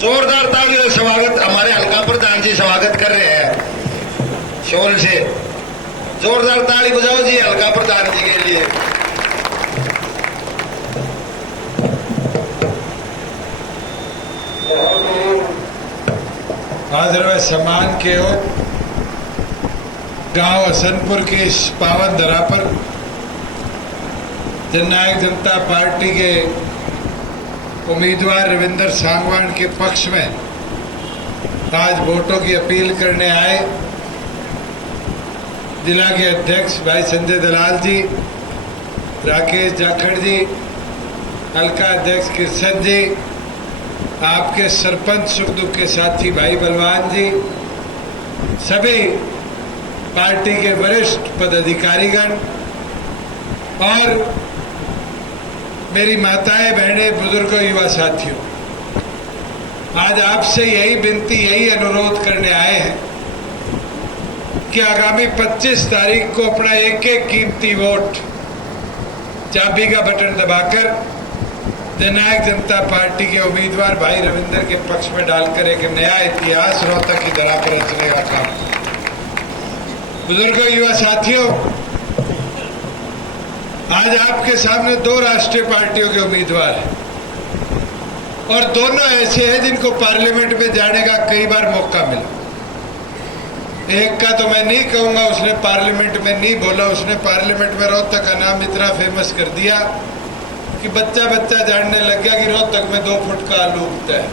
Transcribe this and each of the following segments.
जोरदार ताली और स्वागत हमारे हल्का प्रधान जी स्वागत कर रहे हैं शोल से। जोरदार ताली बजाओ जी हल्का प्रधान जी के लिए। आदरव सम्मान के हो गांव हसनपुर की इस पावन धरा पर जननायक जनता पार्टी के उम्मीदवार रविंद्र सांगवान के पक्ष में आज वोटों की अपील करने आए जिला के अध्यक्ष भाई संजय दलाल जी, राकेश जाखड़ जी, हल्का अध्यक्ष कृष्ण जी, आपके सरपंच सुख दुख के साथी भाई बलवान जी, सभी पार्टी के वरिष्ठ पदाधिकारीगण और मेरी माताएं, बहनें, बुजुर्गों, युवा साथियों, आज आपसे यही विनती, यही अनुरोध करने आए हैं कि आगामी 25 तारीख को अपना एक एक कीमती वोट चाबी का बटन दबाकर जननायक जनता पार्टी के उम्मीदवार भाई रविंद्र के पक्ष में डालकर एक नया इतिहास रोहतक की धरा पर रचने का काम। बुजुर्गों, युवा साथियों, आज आपके सामने दो राष्ट्रीय पार्टियों के उम्मीदवार हैं और दोनों ऐसे हैं जिनको पार्लियामेंट में जाने का कई बार मौका मिला। एक का तो मैं नहीं कहूंगा उसने पार्लियामेंट में नहीं बोला, उसने पार्लियामेंट में रोहतक का नाम इतना फेमस कर दिया कि बच्चा बच्चा जानने लग गया कि रोहतक में 2 फुट का आलू उगता है।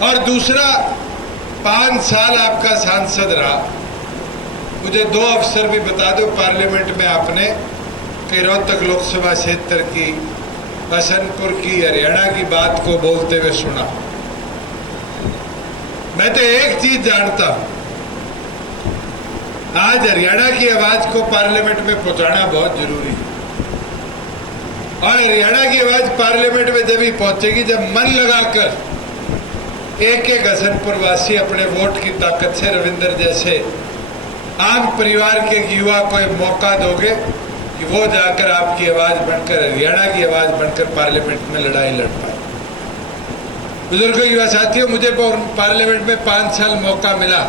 और दूसरा 5 साल आपका सांसद रहा। मुझे 2 अफसर भी बता दो पार्लियामेंट में आपने कि रोहतक लोकसभा क्षेत्र की, हसनपुर की, हरियाणा की बात को बोलते हुए सुना। मैं तो एक चीज जानता हूं, आज हरियाणा की आवाज को पार्लियामेंट में पहुंचाना बहुत जरूरी है और हरियाणा की आवाज पार्लियामेंट में जब ही पहुंचेगी जब मन लगाकर एक एक हसनपुर वासी अपने वोट की ताकत से रविंद्र जैसे आम परिवार के युवा को एक मौका दोगे कि वो जाकर आपकी आवाज बनकर, हरियाणा की आवाज बनकर पार्लियामेंट में लड़ाई लड़ पाए। बुजुर्गों, युवा साथियों, मुझे पार्लियामेंट में 5 साल मौका मिला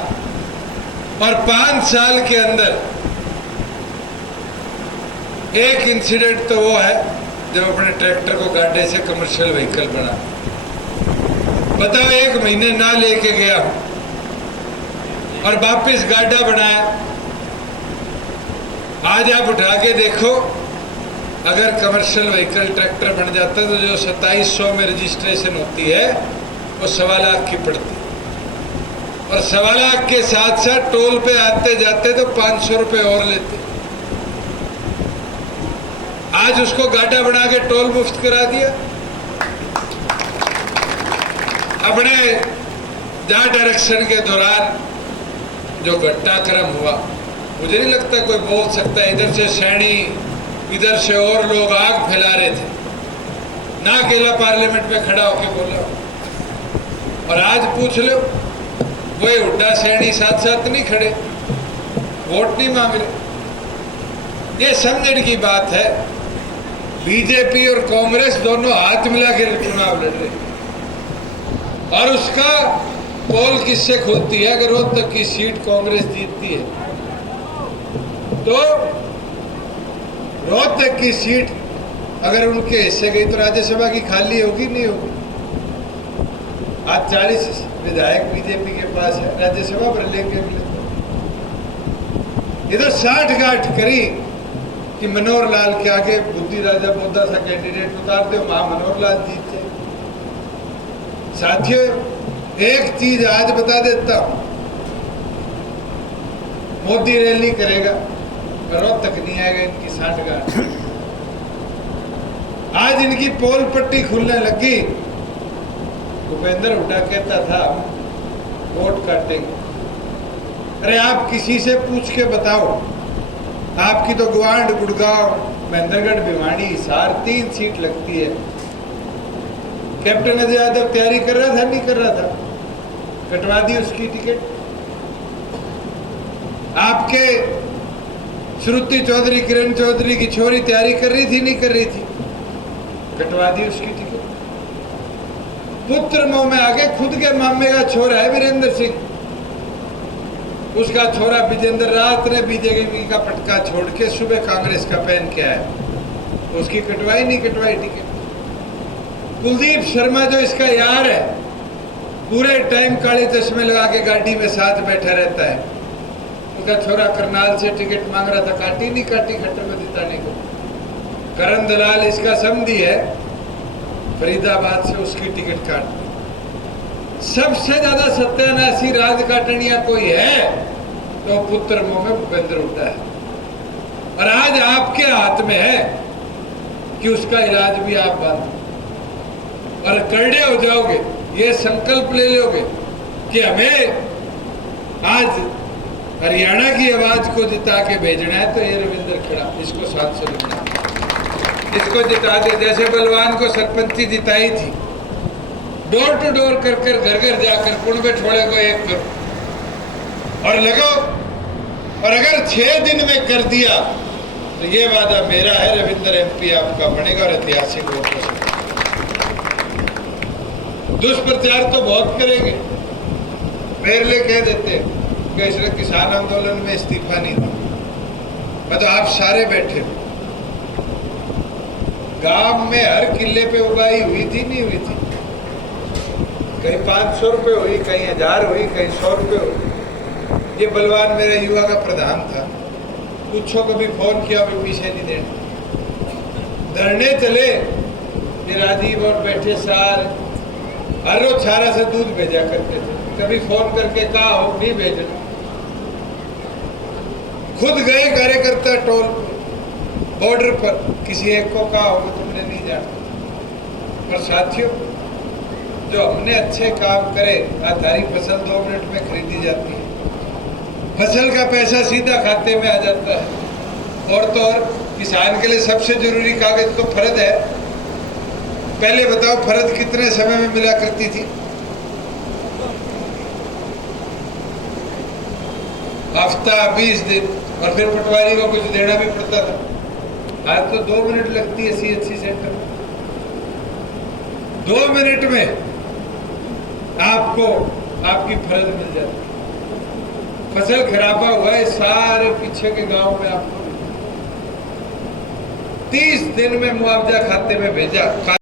और 5 साल के अंदर एक इंसिडेंट तो वो है जब अपने ट्रैक्टर को गाड्डे से कमर्शियल व्हीकल बना। बताओ, 1 महीने ना लेके गया और वापिस गाड्डा बनाया। आज आप उठा के देखो, अगर कमर्शियल व्हीकल ट्रैक्टर बन जाता है तो जो 2700 में रजिस्ट्रेशन होती है वो 1.25 लाख की पड़ती है और 1.25 लाख के साथ साथ टोल पे आते जाते तो 500 रुपए और लेते। आज उसको गाड्डा बना के टोल मुफ्त करा दिया। अपने जहां डायरेक्शन के दौरान जो घटनाक्रम हुआ, मुझे नहीं लगता कोई बोल सकता है इधर से सैनी, इधर से और लोग आग फैला रहे थे, ना अकेला पार्लियामेंट में खड़ा होके बोला। और आज पूछ लो, वही हुड्डा सैनी साथ साथ नहीं खड़े, वोट नहीं मांग रहे। ये समझने की बात है, बीजेपी और कांग्रेस दोनों हाथ मिला के चुनाव लड़ रहे और उसका पोल किससे खुलती है? अगर रोहतक की सीट कांग्रेस जीतती है तो रोहतक की सीट अगर उनके हिस्से गई तो राज्यसभा की खाली होगी, नहीं होगी? आज 40 विधायक बीजेपी के पास है, राज्यसभा पर लेके इधर 60 गांठ करी कि मनोहर लाल के आगे बुद्धि राजा मोदा सा कैंडिडेट उतार दो, वहां मनोहर लाल जीते। साथियों, एक चीज आज बता देता हूं, मोदी रैली करेगा, रोहतक नहीं आएगा इनकी 60 गांठ। आज इनकी पोल पट्टी खुलने लगी। भूपेंद्र हुड्डा कहता था वोट काटेंगे। अरे आप किसी से पूछ के बताओ, आपकी तो गुवांड, गुड़गांव, महेंद्रगढ़, भिवानी, हिसार 3 सीट लगती है। कैप्टन अजय यादव तैयारी कर रहा था, नहीं कर रहा था? कटवा दी उसकी टिकट। आपके श्रुति चौधरी, किरण चौधरी की छोरी तैयारी कर रही थी, नहीं कर रही थी? कटवा दी उसकी टिकट। पुत्र मोह में आगे खुद के मामे का छोरा है वीरेंद्र सिंह, उसका छोरा विजेंद्र रात ने बीजेपी का पटका छोड़ के सुबह कांग्रेस का पहन के आया, उसकी कटवाई, नहीं कटवाई टिकट? कुलदीप शर्मा जो इसका यार है, पूरे टाइम काले चश्मे लगा के गाड़ी में साथ बैठा रहता है, उसका छोरा करनाल से टिकट मांग रहा था, काटी, नहीं काटी खट्टर में जिताने को? करण दलाल इसका समधी है, फरीदाबाद से उसकी टिकट काट। सबसे ज्यादा सत्यानाशी राज काटनिया कोई है तो पुत्र मोह में भूपेंद्र हुड्डा है, और आज आपके हाथ में है कि उसका इलाज भी आप बांधो और करड़े हो जाओगे। ये संकल्प ले लोगे कि हमें आज हरियाणा की आवाज को जिता के भेजना है, तो ये रविंद्र खेड़ा, इसको सांसद बनाओ, इसको जिता दे। जैसे बलवान को सरपंची जिताई थी, डोर टू डोर कर कर, घर घर जाकर कुंबे ठोड़े को एक करो और लगो, और अगर 6 दिन में कर दिया तो ये वादा मेरा है, रविंद्र एमपी आपका बनेगा और ऐतिहासिक वोटों से। दुष्प्रचार तो बहुत करेंगे, मेरे लिए कह देते हैं कि इसने किसान आंदोलन में इस्तीफा नहीं था, मैं तो आप सारे बैठे, गांव में हर किले पे उगाई हुई थी, नहीं हुई थी? कहीं 500 रुपये हुई, कहीं 1000 हुई, कहीं 100 रुपये हुई। ये बलवान मेरा युवा का प्रधान था, पूछो कभी फोन किया, अभी पीछे नहीं देना। धरने चले, ये राजीव और बैठे सार हर रोज छारा से दूध भेजा करते थे, कभी फोन करके कहा हो नहीं भेजना, खुद गए कार्यकर्ता टोल बॉर्डर पर, किसी एक को कहा होगा तुमने नहीं जाना। और साथियों, जो हमने अच्छे काम करे, आधारी फसल 2 मिनट में खरीदी जाती है, फसल का पैसा सीधा खाते में आ जाता है। और तो और किसान के लिए सबसे जरूरी कागज तो फर्द है। पहले बताओ फर्द कितने समय में मिला करती थी? हफ्ता, 20 दिन, और फिर पटवारी को कुछ देना भी पड़ता था। आज तो 2 मिनट लगती है CHC सेंटर में, 2 मिनट में आपको आपकी फर्ज मिल जाती है। फसल खराबा हुआ है, सारे पीछे के गांव में आपको 30 दिन में मुआवजा खाते में भेजा।